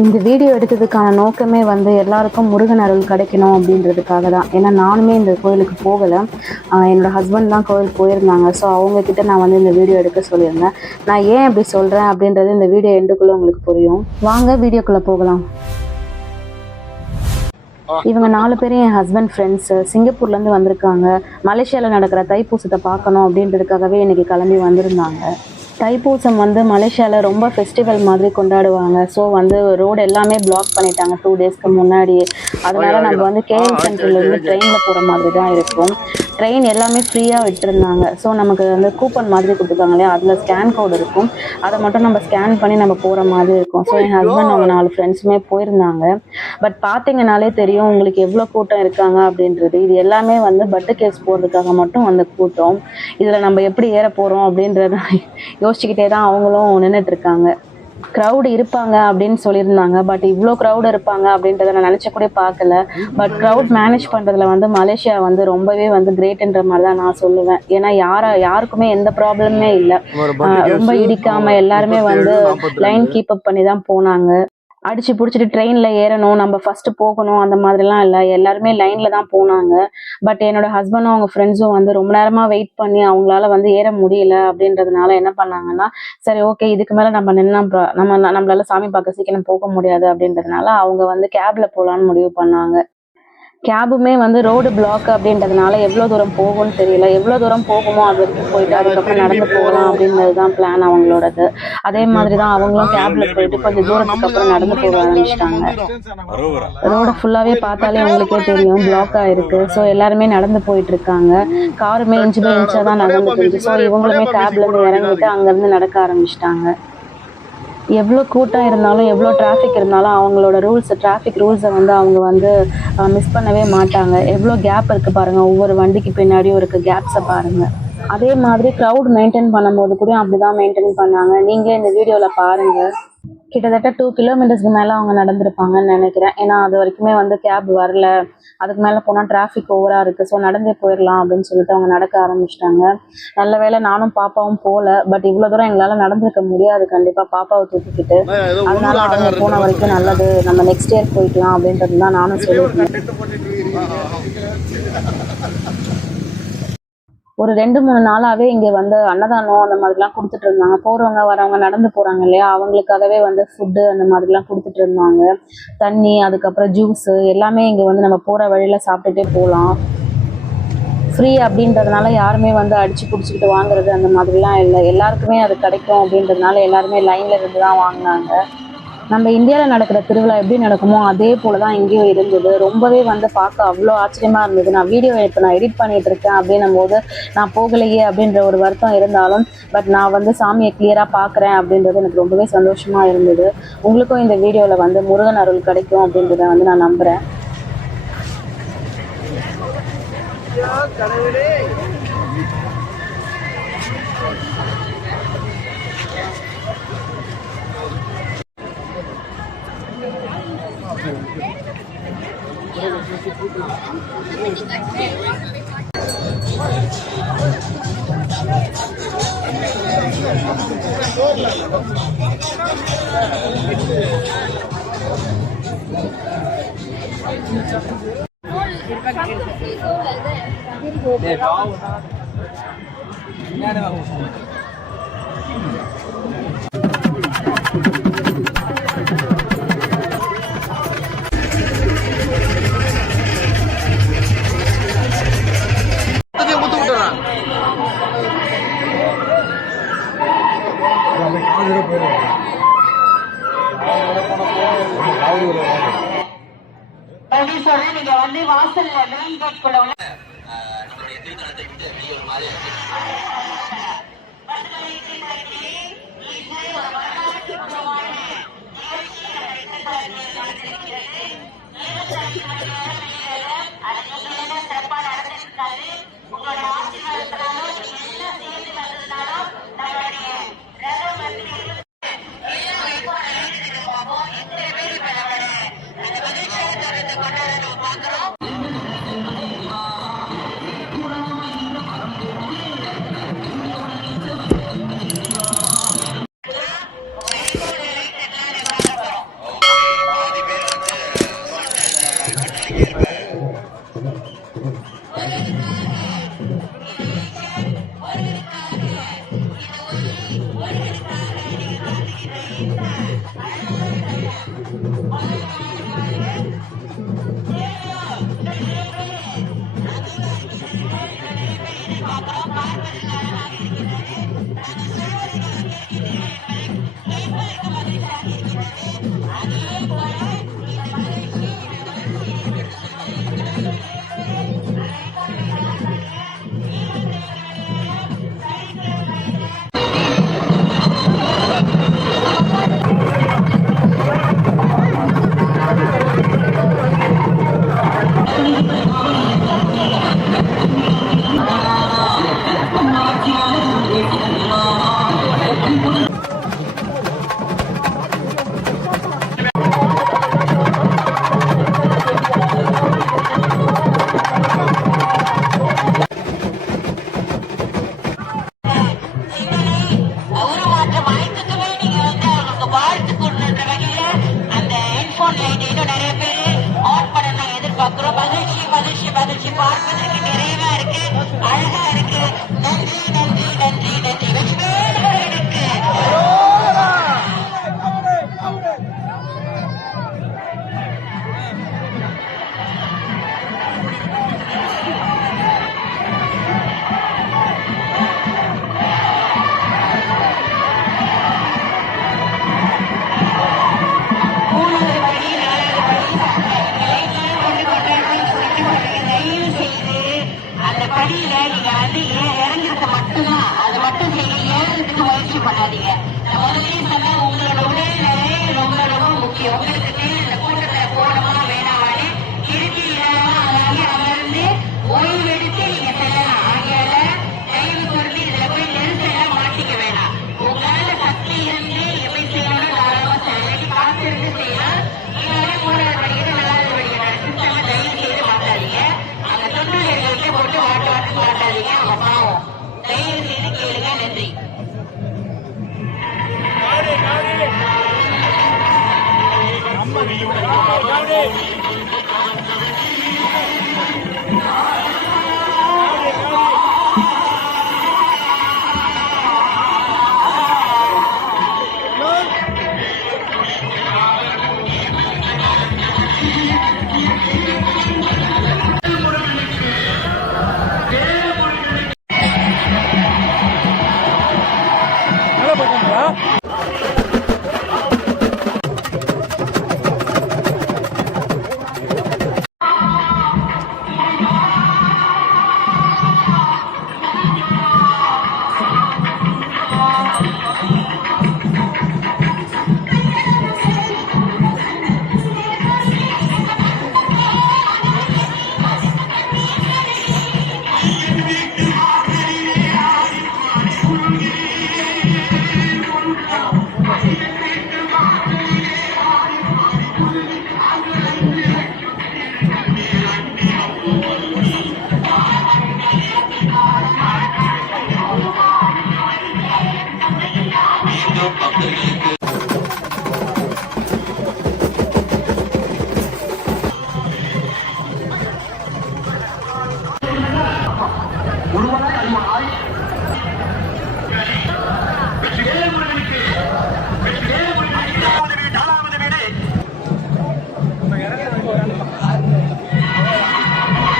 இந்த வீடியோ எடுத்ததுக்கான நோக்கமே வந்து எல்லாருக்கும் முருகன் அருள் கிடைக்கணும் அப்படின்றதுக்காக தான். ஏன்னா நானுமே இந்த கோயிலுக்கு போகலை. என்னோட ஹஸ்பண்ட் தான் கோயில் போயிருந்தாங்க. ஸோ அவங்கக்கிட்ட நான் வந்து இந்த வீடியோ எடுக்க சொல்லியிருந்தேன். நான் ஏன் அப்படி சொல்கிறேன் அப்படின்றது இந்த வீடியோ எண்டுக்குள்ளே உங்களுக்கு புரியும். வாங்க வீடியோக்குள்ளே போகலாம். இவங்க நாலு பேரும் என் ஹஸ்பண்ட் ஃப்ரெண்ட்ஸு சிங்கப்பூர்லேருந்து வந்திருக்காங்க. மலேசியாவில் நடக்கிற தைப்பூசத்தை பார்க்கணும் அப்படின்றதுக்காகவே இன்னைக்கு கிளம்பி வந்திருந்தாங்க. தைப்பூசம் வந்து மலேசியாவில் ரொம்ப ஃபெஸ்டிவல் மாதிரி கொண்டாடுவாங்க. ஸோ வந்து ரோடு எல்லாமே பிளாக் பண்ணிட்டாங்க டூ டேஸ்க்கு முன்னாடி அதனால நம்ம வந்து கேஎல் சென்டர்லேருந்து ட்ரெயினில் போகிற மாதிரி தான் இருக்கும். ட்ரெயின் எல்லாமே ஃப்ரீயாக விட்டுருந்தாங்க. ஸோ நமக்கு வந்து கூப்பன் மாதிரி கொடுத்துருக்காங்க இல்லையா? அதில் ஸ்கேன் கோடு இருக்கும். அதை மட்டும் நம்ம ஸ்கேன் பண்ணி நம்ம போகிற மாதிரி இருக்கும். ஸோ என் ஹஸ்பண்ட் அவங்க நாலு ஃப்ரெண்ட்ஸுமே போயிருந்தாங்க. பட் பார்த்தீங்கனாலே தெரியும் உங்களுக்கு எவ்வளோ கூட்டம் இருக்காங்க அப்படின்றது. இது எல்லாமே வந்து பட்டு கேஸ் போகிறதுக்காக மட்டும் அந்த கூட்டம். இதில் நம்ம எப்படி ஏற போகிறோம் அப்படின்றத யோசிச்சுக்கிட்டே தான் அவங்களும் நின்றுட்டு இருக்காங்க. க்ரௌடு இருப்பாங்க அப்படின்னு சொல்லியிருந்தாங்க. பட் இவ்வளோ க்ரௌடு இருப்பாங்க அப்படின்றத நான் நினச்ச கூட பார்க்கல. பட் க்ரௌட் மேனேஜ் பண்ணுறதுல வந்து மலேசியா வந்து ரொம்பவே வந்து கிரேட்ன்ற மாதிரி தான் நான் சொல்லுவேன். ஏன்னா யாரா யாருக்குமே எந்த ப்ராப்ளமுமே இல்லை. ரொம்ப இடிக்காம எல்லாருமே வந்து லைன் கீப் அப் பண்ணி தான் போனாங்க. அடிச்சு பிடிச்சிட்டு ட்ரெயினில் ஏறணும் நம்ம ஃபர்ஸ்ட் போகணும் அந்த மாதிரிலாம் இல்லை. எல்லாருமே லைனில் தான் போனாங்க. பட் என்னோட ஹஸ்பண்டும் அவங்க ஃப்ரெண்ட்ஸும் வந்து ரொம்ப நேரமாக வெயிட் பண்ணி அவங்களால வந்து ஏற முடியல அப்படின்றதுனால என்ன பண்ணாங்கன்னா சரி ஓகே இதுக்கு மேலே நம்ம நின்னா நம்ம நம்மளால சாமி பார்க்க சீக்கிரம் போக முடியாது அப்படின்றதுனால அவங்க வந்து கேப்ல போகலான்னு முடிவு பண்ணாங்க. கேபுமே வந்து ரோடு பிளாக் அப்படின்றதுனால எவ்வளோ தூரம் போகும்னு தெரியல. எவ்வளோ தூரம் போகுமோ அது வரைக்கும் போயிட்டு அதுக்கப்புறம் நடந்து போகலாம் அப்படின்றது தான் பிளான் அவங்களோடது. அதே மாதிரி தான் அவங்களும் கேபில் போயிட்டு கொஞ்சம் தூரத்துக்கு அப்புறம் நடந்து போக ஆரம்பிச்சிட்டாங்க. ரோடு ஃபுல்லாகவே பார்த்தாலே அவங்களுக்கே தெரியும். பிளாக் ஆயிருக்கு. ஸோ எல்லாருமே நடந்து போயிட்டு இருக்காங்க காருமே இன்ச்சு பை தான் நடந்து போயிடுச்சு ஸோ இவங்களுமே கேப்லேருந்து இறங்கிட்டு அங்கேருந்து நடக்க ஆரம்பிச்சிட்டாங்க. எவ்வளோ கூட்டம் இருந்தாலும் எவ்வளோ டிராஃபிக் இருந்தாலும் அவங்களோட ரூல்ஸ் டிராஃபிக் ரூல்ஸை வந்து அவங்க வந்து மிஸ் பண்ணவே மாட்டாங்க. எவ்வளோ கேப் இருக்குது பாருங்கள் ஒவ்வொரு வண்டிக்கு பின்னாடியும் இருக்க கேப்ஸை பாருங்கள் அதே மாதிரி க்ரௌட் மெயின்டைன் பண்ணும்போது கூட அப்படி தான் மெயின்டைன் பண்ணாங்க. நீங்களே இந்த வீடியோவில் பாருங்கள் கிட்டத்தட்ட டூ கிலோமீட்டர்ஸ்க்கு மேலே அவங்க நடந்திருப்பாங்கன்னு நினைக்கிறேன். ஏன்னா அது வரைக்குமே வந்து கேப் வரல. அதுக்கு மேலே போனால் டிராஃபிக் ஓவராக இருக்குது ஸோ நடந்தே போயிடலாம் அப்படின்னு சொல்லிட்டு அவங்க நடக்க ஆரம்பிச்சிட்டாங்க. நல்ல வேளை நானும் பாப்பாவும் போகல பட் இவ்வளோ தூரம் எங்களால் நடந்திருக்க முடியாது. கண்டிப்பாக பாப்பாவை தூக்கிக்கிட்டு. அதனால அவங்க போன வரைக்கும் நல்லது. நம்ம நெக்ஸ்ட் இயர் போய்க்கலாம் அப்படின்றது தான் நானும் சொல்லியிருக்கேன். ஒரு ரெண்டு மூணு நாளாவே இங்க வந்து அன்னதானம் அந்த மாதிரிலாம் கொடுத்துட்டு இருந்தாங்க. போறவங்க வரவங்க நடந்து போறாங்க இல்லையா? அவங்களுக்காகவே வந்து ஃபுட்டு அந்த மாதிரிலாம் கொடுத்துட்டு இருந்தாங்க. தண்ணி அதுக்கப்புறம் ஜூஸ் எல்லாமே இங்க வந்து நம்ம போற வழியில சாப்பிட்டுட்டே போகலாம். ஃப்ரீ அப்படின்றதுனால யாருமே வந்து அடிச்சு பிடிச்சிக்கிட்டு வாங்குறது அந்த மாதிரிலாம் இல்லை. எல்லாருக்குமே அது கிடைக்கும் அப்படின்றதுனால எல்லாருமே லைன்ல இருந்து தான் வாங்கினாங்க. நம்ம இந்தியாவில் நடக்கிற திருவிழா எப்படி நடக்குமோ அதே போல தான் இங்கேயும் இருந்தது. ரொம்பவே வந்து பார்க்க அவ்வளோ ஆச்சரியமா இருந்தது. நான் வீடியோ இப்போ நான் எடிட் பண்ணிட்டு இருக்கேன் அப்படின்னும் போது நான் போகலையே அப்படின்ற ஒரு வருத்தம் இருந்தாலும் பட் நான் வந்து சாமியை கிளியராக பார்க்குறேன் அப்படின்றது எனக்கு ரொம்பவே சந்தோஷமா இருந்தது. உங்களுக்கும் இந்த வீடியோவில் வந்து முருகன் அருள் கிடைக்கும் அப்படின்றத வந்து நான் நம்புகிறேன் 네, 마음 하나. 미안해, 마음. வாசல்ல மெயின் கேட் குள்ள உள்ள சிறப்பா நடந்திருக்காரு உங்களோட ஆசீர்வாதத்தினால எல்லாம் சேர்ந்து வந்ததுனாலும் நம்மளுடைய ரகம் வந்து Thank you.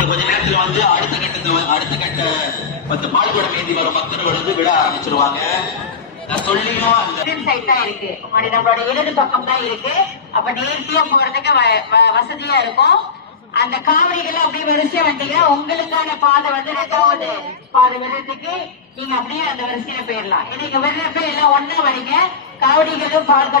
அவங்க கொஞ்ச நேரத்துல வந்து அடுத்த கட்டத்தை அடுத்த கட்ட பத்து பால்குடம் ஏந்தி வர பக்தர்கள் வந்து விட ஆரம்பிச்சிருவாங்க. நம்மளோட இடது பக்கம் தான் இருக்கு. அப்ப நேர்த்தியா போறதுக்கு வசதியா இருக்கும். அந்த காவடிகள் அப்படியே வரிசையா வந்தீங்கன்னா உங்களுக்கான பாதை வந்து பாதை விடுறதுக்கு நீங்க அப்படியே அந்த வரிசையில போயிடலாம். நீங்க வர்றப்ப எல்லாம் ஒன்னா வரீங்க காவடிகளும் பாதை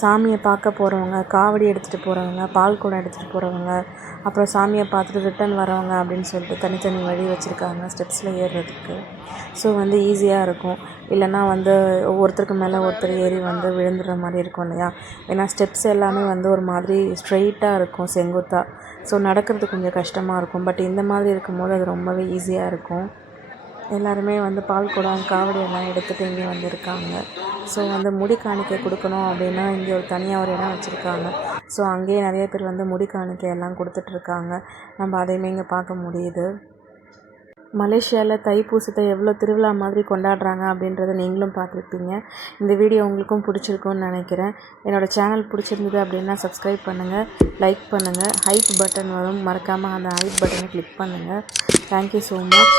சாமியை பார்க்க போகிறவங்க காவடி எடுத்துகிட்டு போகிறவங்க பால் குடம் எடுத்துகிட்டு போகிறவங்க அப்புறம் சாமியை பார்த்துட்டு ரிட்டன் வரவங்க அப்படின்னு சொல்லிட்டு தனித்தனி வழி வச்சுருக்காங்க ஸ்டெப்ஸில் ஏறுறதுக்கு. ஸோ வந்து ஈஸியாக இருக்கும். இல்லைன்னா வந்து ஒருத்தருக்கு மேலே ஒருத்தர் ஏறி வந்து விழுந்துடுற மாதிரி இருக்கும் இல்லையா? ஏன்னா ஸ்டெப்ஸ் எல்லாமே வந்து ஒரு மாதிரி ஸ்ட்ரெயிட்டாக இருக்கும் செங்குத்தாக ஸோ நடக்கிறது கொஞ்சம் கஷ்டமாக இருக்கும். பட் இந்த மாதிரி இருக்கும்போது அது ரொம்பவே ஈஸியாக இருக்கும். எல்லாருமே வந்து பால் குடம் காவடி எல்லாம் எடுத்துகிட்டு இங்கே வந்திருக்காங்க. ஸோ வந்து முடி காணிக்கை கொடுக்கணும் அப்படின்னா இங்கே ஒரு தனியாக ஒரு இடம் வச்சுருக்காங்க. ஸோ அங்கேயே நிறைய பேர் வந்து முடி காணிக்கை எல்லாம் கொடுத்துட்ருக்காங்க நம்ம அதையுமே இங்கே பார்க்க முடியுது. மலேசியாவில் தைப்பூசத்தை எவ்வளோ திருவிழா மாதிரி கொண்டாடுறாங்க அப்படின்றத நீங்களும் பார்த்துருப்பீங்க. இந்த வீடியோ உங்களுக்கும் பிடிச்சிருக்கும்னு நினைக்கிறேன். என்னோடய சேனல் பிடிச்சிருந்தது அப்படின்னா சப்ஸ்கிரைப் பண்ணுங்கள் லைக் பண்ணுங்கள் ஹைப் பட்டன் வரும். மறக்காமல் அந்த ஹைப் பட்டனை கிளிக் பண்ணுங்கள் தேங்க்யூ ஸோ மச்